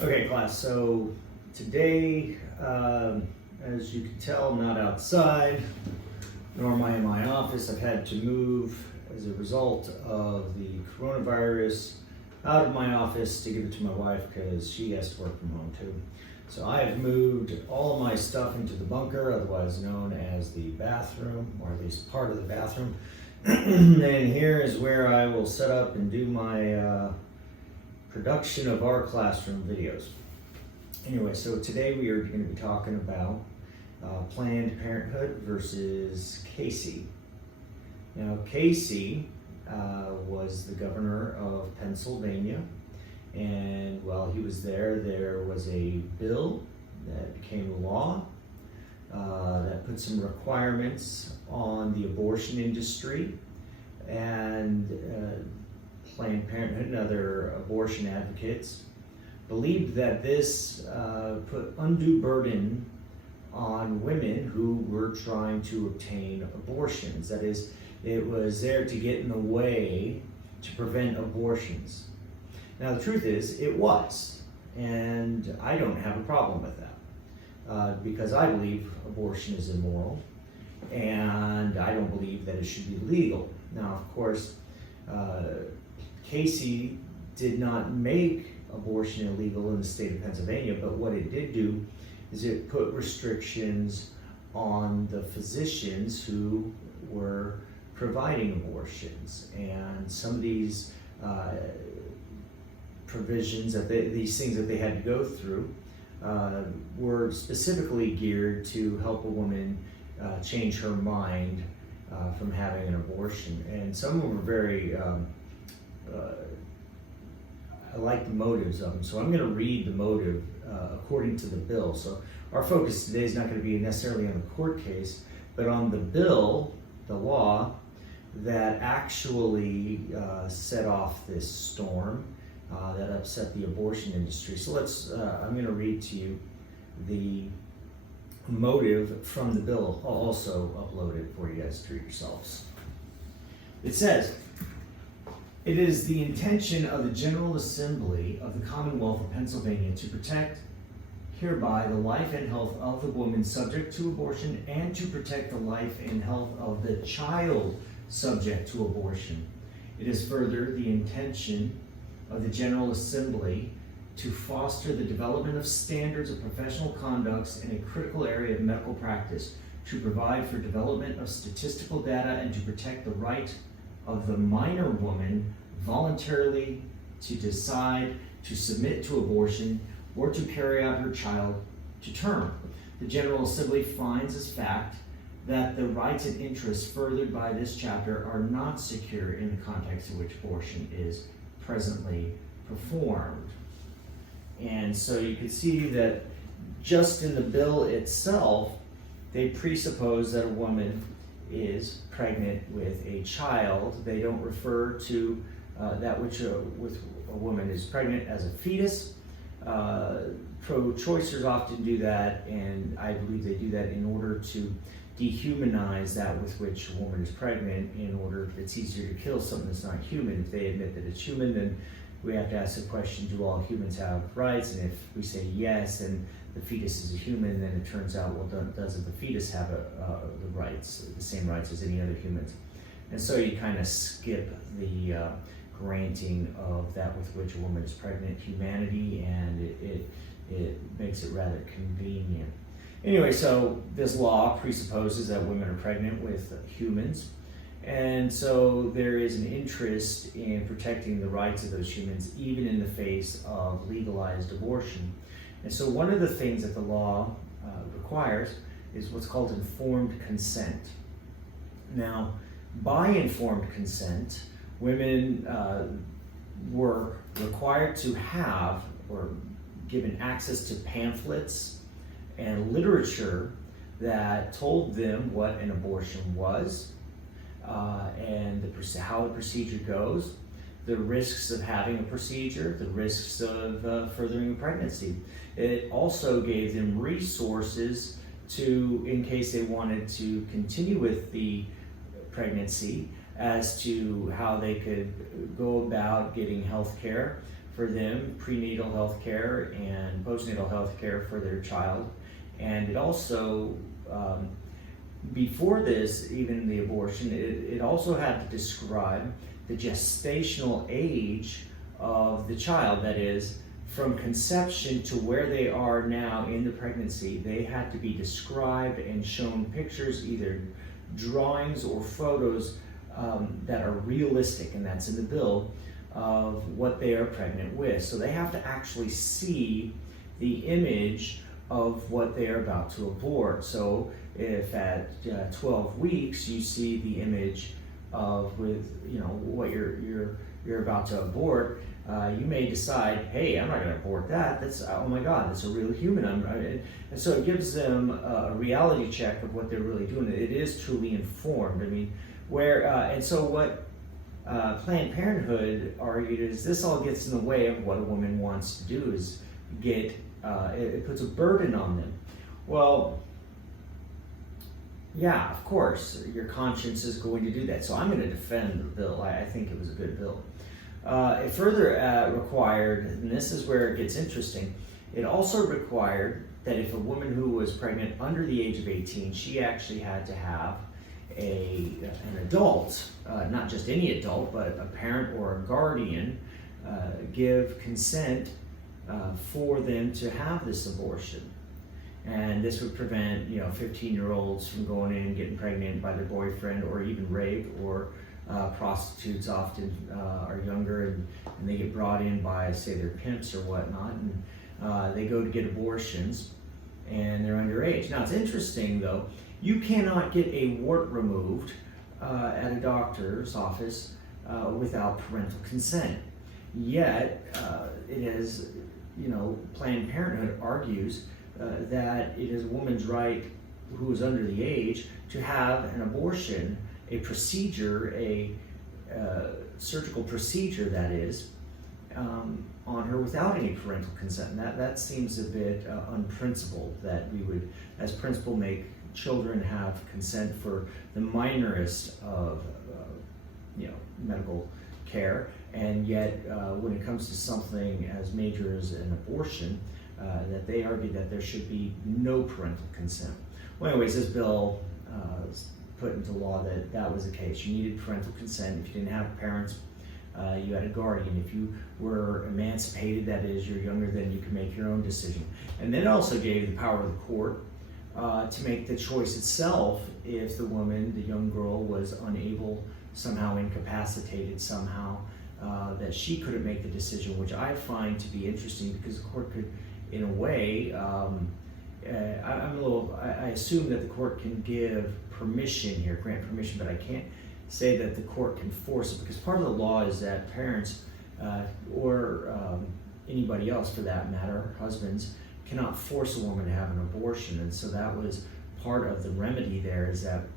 Okay, class, so today, as you can tell, I'm not outside, nor am I in my office. I've had to move as a result of the coronavirus out of my office to give it to my wife because she has to work from home too. So I have moved all of my stuff into the bunker, otherwise known as the bathroom, or at least part of the bathroom. And here is where I will set up and do my production of our classroom videos. Anyway, so today we are going to be talking about Planned Parenthood versus Casey. Now, Casey was the governor of Pennsylvania, and while he was there, there was a bill that became a law that put some requirements on the abortion industry, and Planned Parenthood and other abortion advocates believed that this put undue burden on women who were trying to obtain abortions. That is, it was there to get in the way to prevent abortions. Now, the truth is, it was, and I don't have a problem with that because I believe abortion is immoral, and I don't believe that it should be legal. Now, of course, Casey did not make abortion illegal in the state of Pennsylvania, but what it did do is it put restrictions on the physicians who were providing abortions. And some of these provisions, these things that they had to go through, were specifically geared to help a woman change her mind from having an abortion. And some of them were very I like the motives of them, so I'm going to read the motive according to the bill. So our focus today is not going to be necessarily on the court case, but on the bill, the law, that actually set off this storm that upset the abortion industry. So I'm going to read to you the motive from the bill. I'll also upload it for you guys to read yourselves. It says, "It is the intention of the General Assembly of the Commonwealth of Pennsylvania to protect hereby the life and health of the woman subject to abortion and to protect the life and health of the child subject to abortion. It is further the intention of the General Assembly to foster the development of standards of professional conducts in a critical area of medical practice, to provide for development of statistical data, and to protect the right of the minor woman voluntarily to decide to submit to abortion or to carry out her child to term. The General Assembly finds as fact that the rights and interests furthered by this chapter are not secure in the context in which abortion is presently performed." And so you can see that just in the bill itself, they presuppose that a woman is pregnant with a child. They don't refer to that which with a woman is pregnant as a fetus. Pro-choicers often do that, and I believe they do that in order to dehumanize that with which a woman is pregnant. In order, it's easier to kill something that's not human. If they admit that it's human, then we have to ask the question, do all humans have rights? And if we say yes, and the fetus is a human, then it turns out, well, doesn't the fetus have the rights, the same rights as any other humans? And so you kind of skip the granting of that with which a woman is pregnant humanity, and it makes it rather convenient. Anyway, so this law presupposes that women are pregnant with humans, and so there is an interest in protecting the rights of those humans, even in the face of legalized abortion. And so one of the things that the law requires is what's called informed consent. Now, by informed consent, women were required to have or given access to pamphlets and literature that told them what an abortion was, and how the procedure goes, the risks of having a procedure, the risks of furthering a pregnancy. It also gave them resources in case they wanted to continue with the pregnancy, as to how they could go about getting health care for them, prenatal health care and postnatal health care for their child. And it also, before this, even the abortion, it also had to describe the gestational age of the child. That is, from conception to where they are now in the pregnancy, they had to be described and shown pictures, either drawings or photos that are realistic, and that's in the bill, of what they are pregnant with. So they have to actually see the image of what they are about to abort. So if at 12 weeks you see the image of what you're about to abort, you may decide, hey, I'm not going to abort that. That's, oh my God, that's a real human. And so it gives them a reality check of what they're really doing. It is truly informed. I mean, and so what Planned Parenthood argued is this all gets in the way of what a woman wants to do, is it puts a burden on them. Well, yeah, of course, your conscience is going to do that. So I'm going to defend the bill. I think it was a good bill. It further required, and this is where it gets interesting, it also required that if a woman who was pregnant under the age of 18, she actually had to have an adult, not just any adult, but a parent or a guardian, give consent for them to have this abortion. And this would prevent 15-year-olds from going in and getting pregnant by their boyfriend, or even rape, or prostitutes often are younger and they get brought in by, say, their pimps or whatnot, and they go to get abortions and they're underage. Now, it's interesting though, you cannot get a wart removed at a doctor's office without parental consent. Yet, it is, Planned Parenthood argues that it is a woman's right who is under the age to have an abortion, a procedure, a surgical procedure that is, on her without any parental consent. And that seems a bit unprincipled, that we would, as principle, make children have consent for the minorest of medical care, and yet when it comes to something as major as an abortion, that they argue that there should be no parental consent. Well, anyways, this bill put into law that was the case. You needed parental consent. If you didn't have parents, you had a guardian. If you were emancipated, that is, you're younger, then you can make your own decision. And then it also gave the power of the court to make the choice itself if the woman, the young girl, was unable, somehow incapacitated somehow, that she couldn't make the decision, which I find to be interesting, because the court could, in a way, I assume that the court can give permission here, grant permission, but I can't say that the court can force it, because part of the law is that parents or anybody else for that matter, husbands, cannot force a woman to have an abortion. And so that was part of the remedy there, is that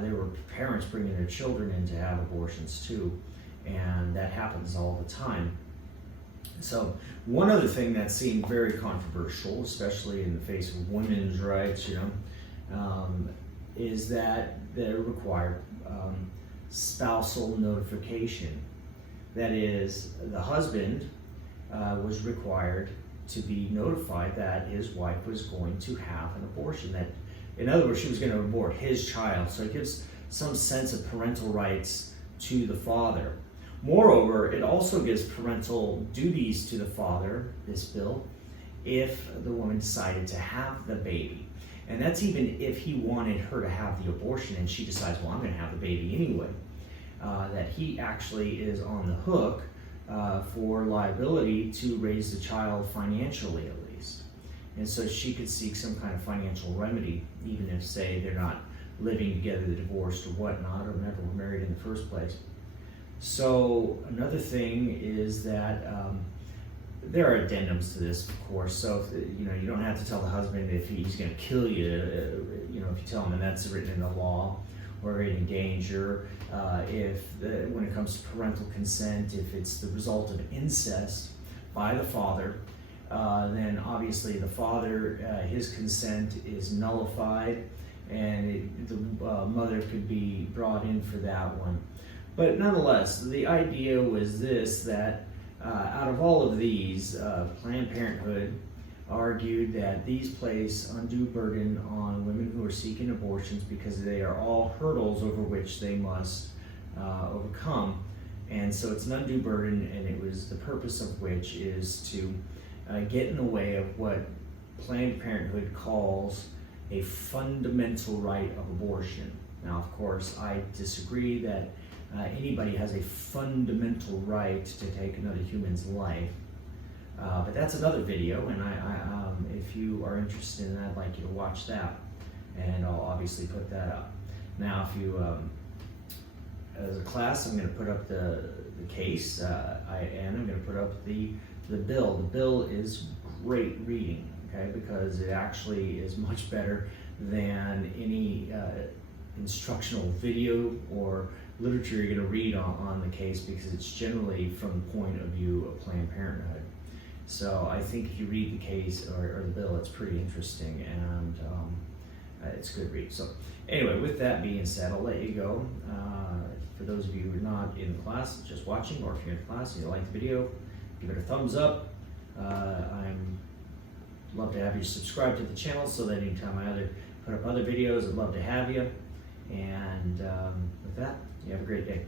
there were parents bringing their children in to have abortions too, and that happens all the time. So one other thing that seemed very controversial, especially in the face of women's rights, is that they required spousal notification. That is, the husband was required to be notified that his wife was going to have an abortion. That, in other words, she was going to abort his child. So it gives some sense of parental rights to the father. Moreover, it also gives parental duties to the father, this bill, if the woman decided to have the baby. And that's even if he wanted her to have the abortion and she decides, well, I'm going to have the baby anyway. That he actually is on the hook for liability to raise the child financially, at least. And so she could seek some kind of financial remedy, even if, say, they're not living together, they're divorced or whatnot, or never were married in the first place. So another thing is that there are addendums to this, of course. So if, you don't have to tell the husband if he's going to kill you. If you tell him, and that's written in the law, or in danger. When it comes to parental consent, if it's the result of incest by the father, then obviously the father, his consent is nullified, and the mother could be brought in for that one. But nonetheless, the idea was this, that out of all of these, Planned Parenthood argued that these place undue burden on women who are seeking abortions because they are all hurdles over which they must overcome. And so it's an undue burden, and it was the purpose of which is to get in the way of what Planned Parenthood calls a fundamental right of abortion. Now, of course, I disagree that anybody has a fundamental right to take another human's life. But that's another video, and if you are interested in that, I'd like you to watch that, and I'll obviously put that up. Now, if you, as a class, I'm going to put up the case, and I'm going to put up the bill. The bill is great reading, okay, because it actually is much better than any instructional video or literature you're going to read on the case, because it's generally from the point of view of Planned Parenthood. So I think if you read the case or the bill, it's pretty interesting, and it's a good read. So anyway, with that being said, I'll let you go. For those of you who are not in the class, just watching, or if you're in the class and you like the video, give it a thumbs up. I'm love to have you subscribe to the channel so that anytime I put up other videos, I'd love to have you. And with that, you have a great day.